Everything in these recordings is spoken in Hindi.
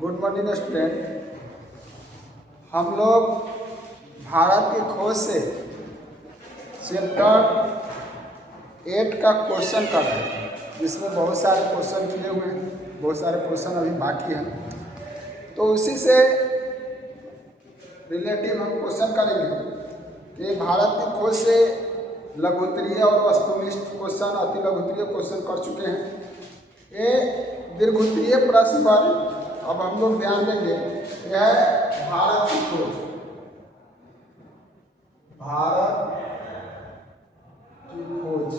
Good morning student. हम लोग भारत की खोज से चैप्टर 8 का क्वेश्चन कर रहे हैं, जिसमें बहुत सारे क्वेश्चन किए हुए हैं, बहुत सारे क्वेश्चन अभी बाकी हैं। तो उसी से रिलेटिव हम क्वेश्चन करेंगे कि भारत की खोज से लघुत्तरीय और वस्तुनिष्ठ क्वेश्चन, अति लघुत्तरीय क्वेश्चन कर चुके हैं। ये दीर्घोत्तरीय प्रश्न पर अब हम लोग ध्यान देंगे। यह है भारत की खोज। भारत की खोज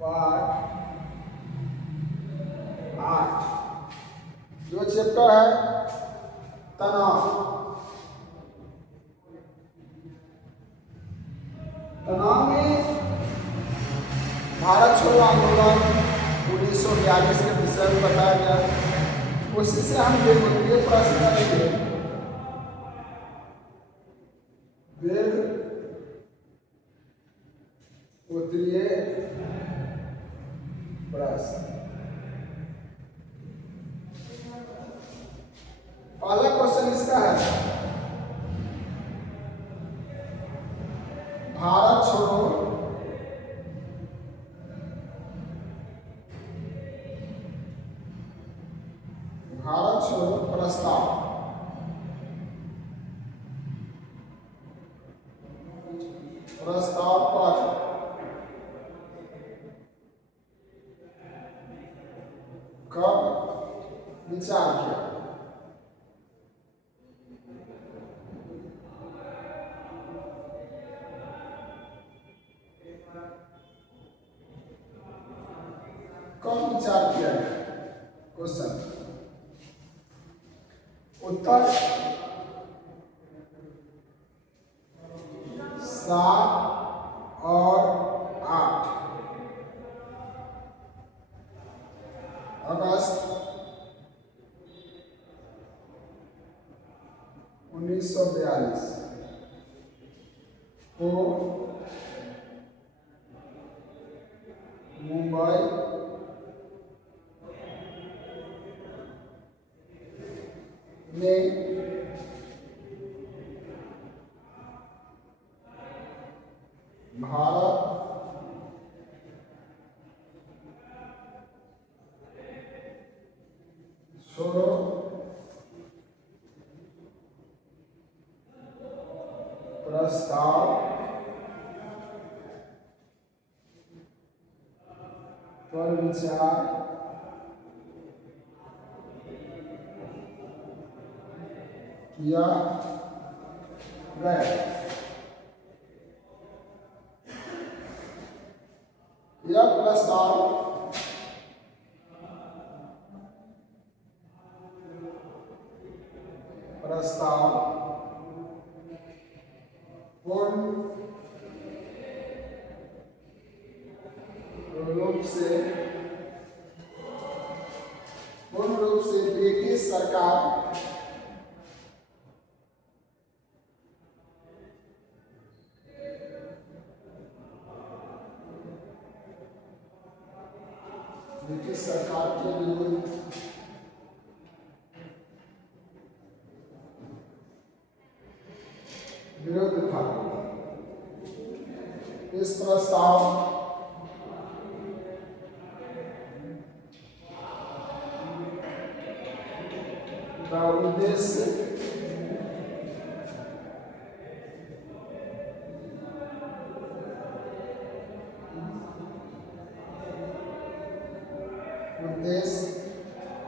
पार्ट 8 जो चैप्टर है तनाव। तनाव में भारत छोड़ो आंदोलन 1942 के विषय में बताया गया। उसी से हम दीर्घोत्तरीय प्रश्न करेंगे। दीर्घोत्तरीय प्रश्न। पहला क्वेश्चन इसका है, भारत छोड़ो प्रस्ताव। प्रस्ताव पर कब विचार किया? कब विचार किया गया? क्वेश्चन उत्तर 7 और 8 अगस्त 1942 को मुंबई में भारत छोड़ो प्रस्ताव पर विचार किया गया। यह प्रस्ताव पूर्ण रूप से ब्रिटिश सरकार के विरुद्ध था। इस प्रस्ताव का उद्देश्य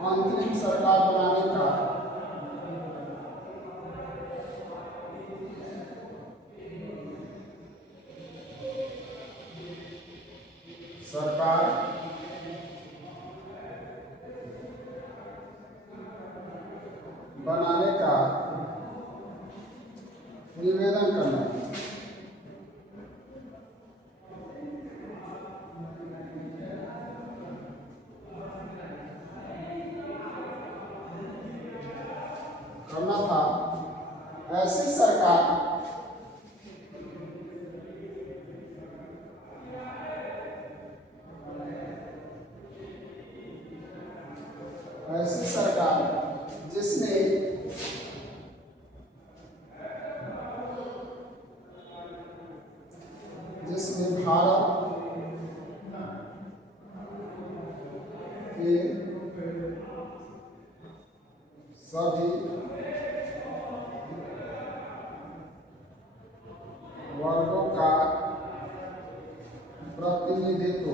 आंतरिक सरकार बनाने का निवेदन करना। करना था। ऐसी सरकार ऐसी सरकार जिसमें भारत के सभी वर्गों का प्रतिनिधित्व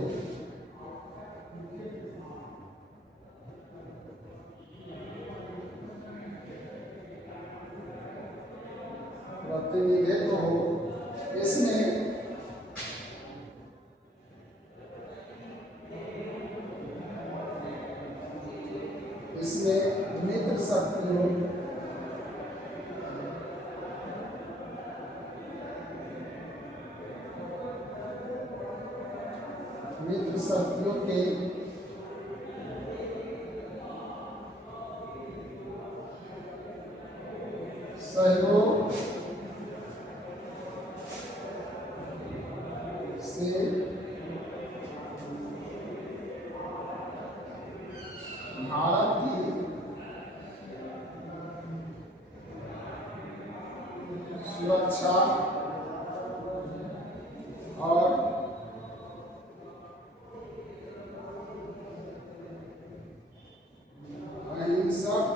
हो, इसमें मित्र शक्तियों के सहयोग से भारत की सुरक्षा और अहिंसक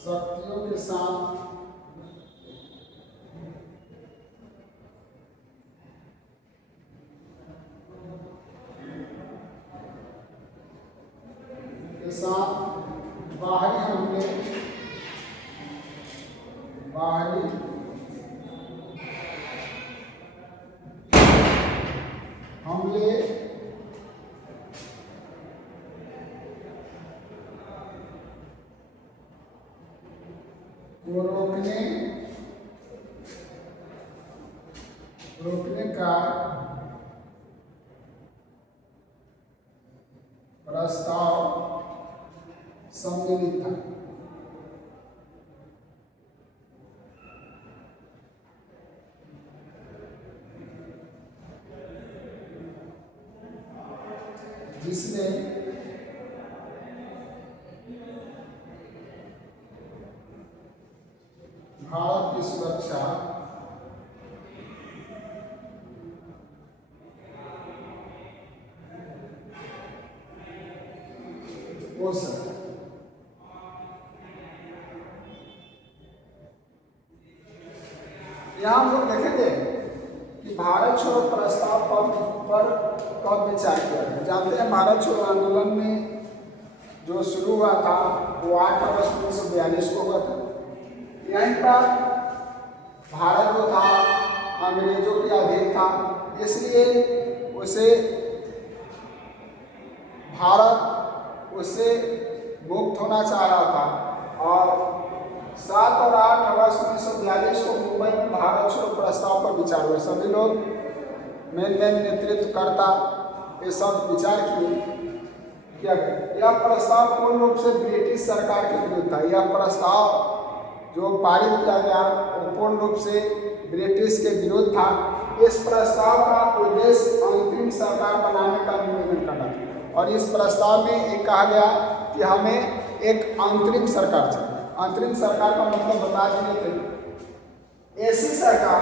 शक्तियों के साथ बाहरी हमले को रोकने का प्रस्ताव सम्मिलित था। जिसने भारत की सुरक्षा हो सके। यहाँ हम लोग देखेंगे कि भारत छोड़ो प्रस्ताव पर कब विचार किया गया। जानते हैं भारत छोड़ो आंदोलन में जो शुरू हुआ था वो 8 अगस्त 1942 को हुआ था। यहीं पर भारत जो था अंग्रेजों के अधीन था, इसलिए भारत उससे मुक्त होना चाह रहा था। और 7 और 8 अगस्त 1942 को मुंबई में भारत छोड़ो प्रस्ताव पर विचार हुआ। सभी लोग मेन नेतृत्वकर्ता ये सब विचार किए। यह प्रस्ताव पूर्ण रूप से ब्रिटिश सरकार के विरुद्ध था। यह प्रस्ताव जो पारित किया गया वो पूर्ण रूप से ब्रिटिश के विरुद्ध था। इस प्रस्ताव का उद्देश्य अंतरिम सरकार बनाने का निवेदन करना था। और इस प्रस्ताव में एक कहा गया कि हमें एक अंतरिम सरकार चाहिए। अंतरिम सरकार का मतलब बता दिए थे, ऐसी सरकार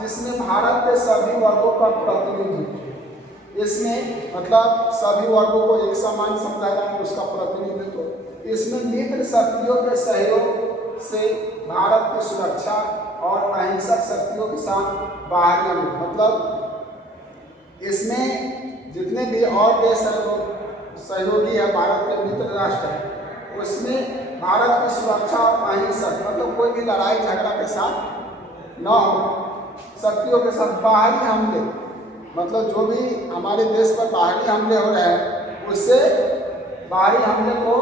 जिसमें भारत के सभी वर्गों का प्रतिनिधित्व, इसमें मतलब सभी वर्गों को एक समान समझा जाए, उसका प्रतिनिधित्व। इसमें मित्र शक्तियों के सहयोग से भारत की सुरक्षा और अहिंसक शक्तियों के साथ बाहरी मतलब इसमें जितने भी और देश सहयोगी है भारत के मित्र राष्ट्र, उसमें भारत की सुरक्षा और अहिंसक मतलब कोई भी लड़ाई झगड़ा के साथ न हो, शक्तियों के साथ बाहरी हमले मतलब जो भी हमारे देश पर बाहरी हमले हो रहे हैं उससे बाहरी हमले को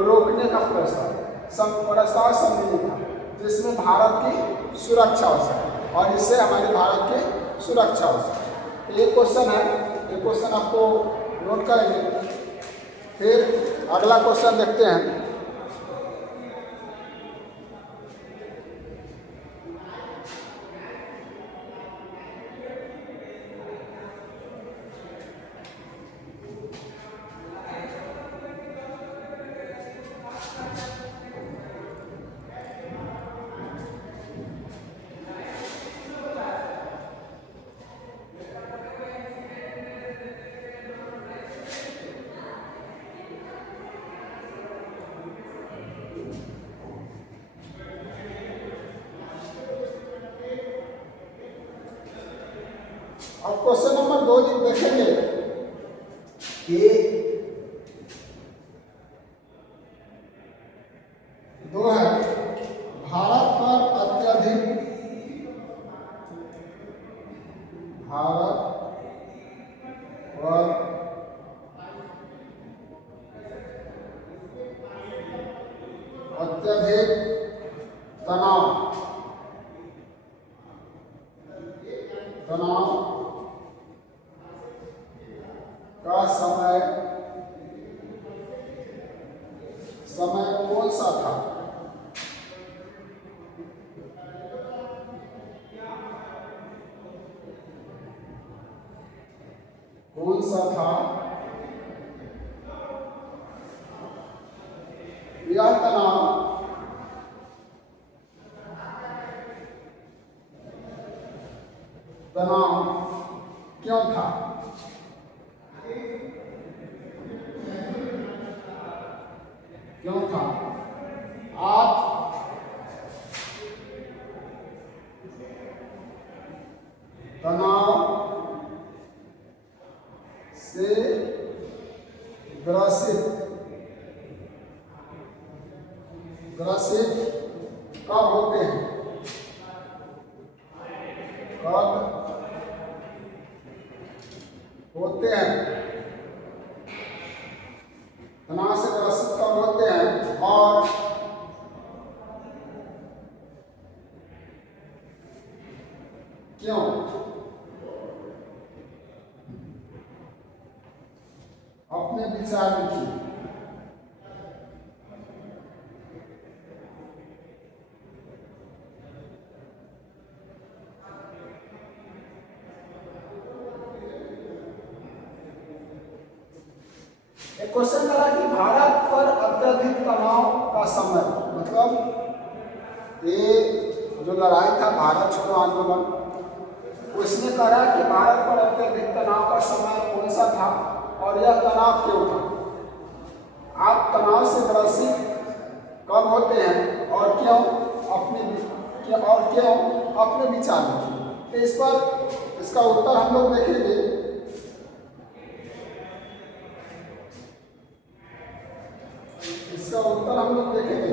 रोकने का प्रस्ताव सम्मिलित था, जिसमें भारत की सुरक्षा हो सके और इससे हमारे भारत की सुरक्षा हो सके। ये क्वेश्चन है, ये क्वेश्चन आपको नोट करेंगे। फिर अगला क्वेश्चन देखते हैं। और क्वेश्चन नंबर 2 देखेंगे कि दो है, भारत पर अत्यधिक तनाव का समय कौन सा था? कौन सा था? यह तनाव क्यों था? क्यों था? आप तनाव से ग्रसित कब होते हैं? कब होते हैं? तनाव से ग्रसित कब होते हैं और क्यों? अपने विचार लिखिए। एक क्वेश्चन करा कि भारत पर अत्यधिक तनाव का समय, मतलब ये जो लड़ाई था भारत छोड़ो आंदोलन, उसने कहा कि भारत पर अत्यधिक तनाव का समय कौन सा था और यह तनाव क्यों था? आप तनाव से ग्रसित कब होते हैं और क्यों? अपने विचार में। तो इस पर इसका उत्तर हम लोग देखेंगे। इसका उत्तर हम लोग देखेंगे।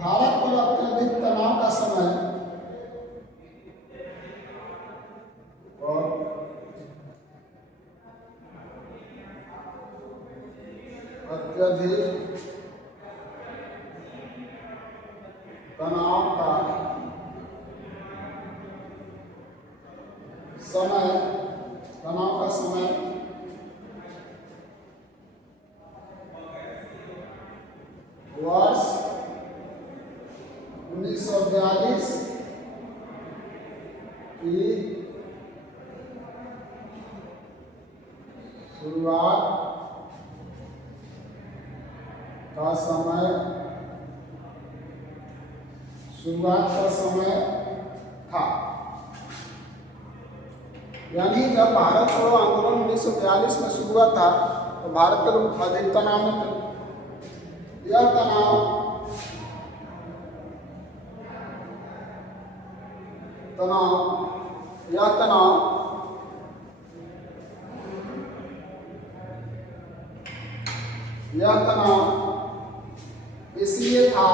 भारत पर अत्यधिक तनाव का समय और अत्यधिक तनाव का समय वर्ष 1942 की शुरुआत का समय था। यानी जब भारत छोड़ो आंदोलन 1942 में शुरू हुआ था तो भारत के लोग अधिक तनाव में थे। यह तनाव इसलिए था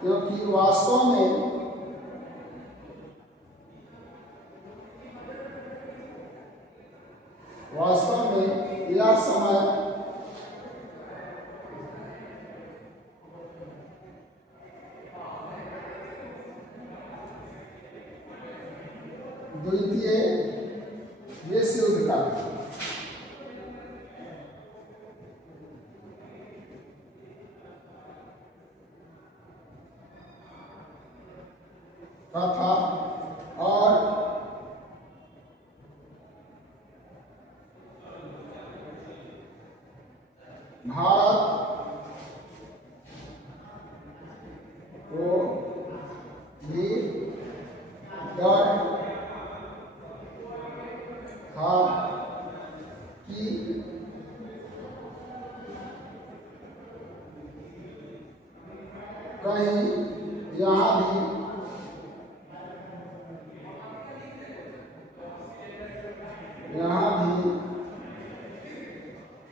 क्योंकि वास्तव में यह समय द्वितीय विश्व युद्ध का था और भारत ही डर था कि कहीं यहाँ भी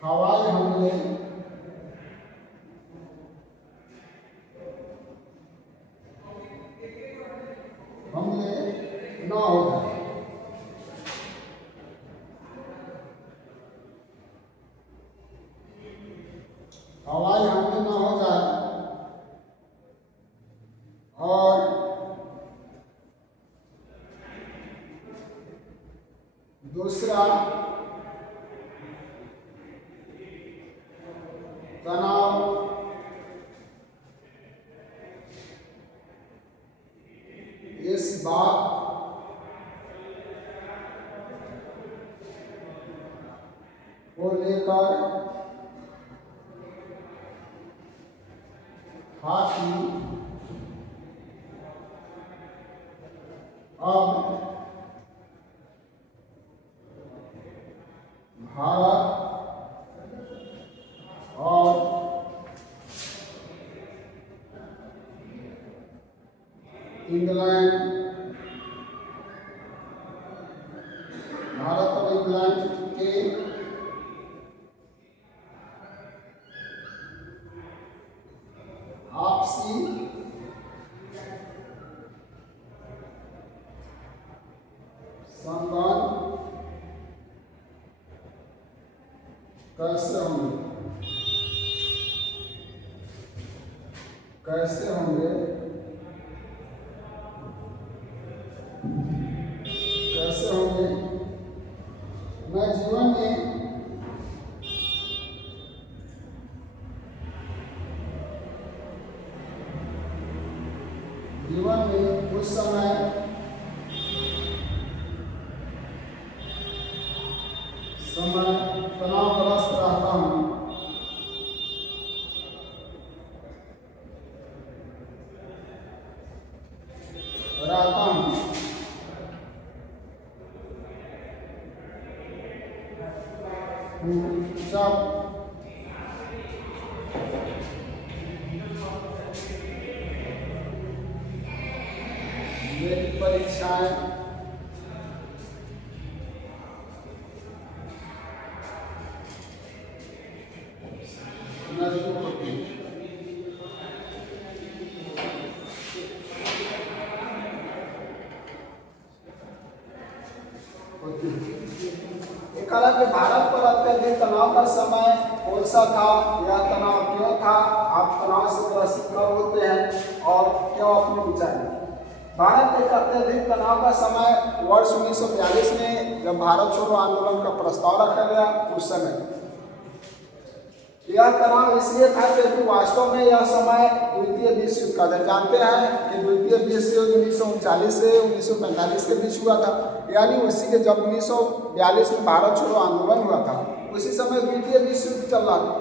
हवाई हमले न हो जाए। हवाई हमले न हो जाए और दूसरा तनाव इस बात को लेकर था कि अब भारत और इंग्लैंड के आपसी संबंध कैसे होंगे मैं जीवन में उस समय तनावग्रस्त रहता हूँ जब मेरी परीक्षाएं नजदीक होती हैं। हालांकि भारत पर अत्यधिक तनाव का समय कौन सा था, यह तनाव क्यों था, आप तनाव से ग्रसित कब होते हैं और क्यों अपने विचार। भारत एक अत्यधिक तनाव का समय वर्ष 1942 में जब भारत छोड़ो आंदोलन का प्रस्ताव रखा गया, उस समय यह तनाव इसलिए था क्योंकि वास्तव में यह समय द्वितीय विश्व युद्ध का था। जानते हैं कि द्वितीय विश्व युद्ध 1939 से 1945 के बीच हुआ था, यानी उसी के जब 1942 में भारत छोड़ो आंदोलन हुआ था, उसी समय द्वितीय विश्व युद्ध चल रहा था,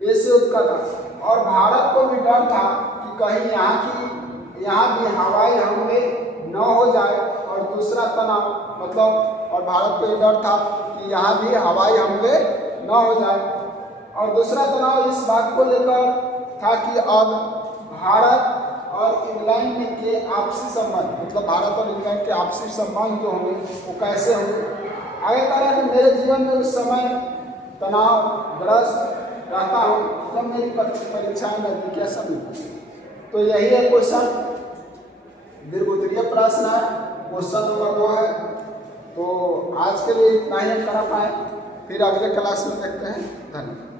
विश्व युद्ध का था। और भारत को भी डर था कि कहीं यहाँ भी हवाई हमले न हो जाए। और दूसरा तनाव और भारत को ये डर था कि यहाँ भी हवाई हमले न हो जाए। और दूसरा तनाव इस बात को लेकर था कि अब भारत और इंग्लैंड के आपसी संबंध, भारत और इंग्लैंड के आपसी संबंध जो होंगे वो कैसे होंगे। आगे कह रहा है कि मेरे जीवन में उस समय तनावग्रस्त रहता हूँ जब मेरी परीक्षाएं नजदीक समय। तो यही है क्वेश्चन, दीर्घोत्तरीय प्रश्न है, क्वेश्चन नंबर 2 है। तो आज के लिए इतना ही हम कर पाए, फिर अगले क्लास में देखते हैं। धन्यवाद।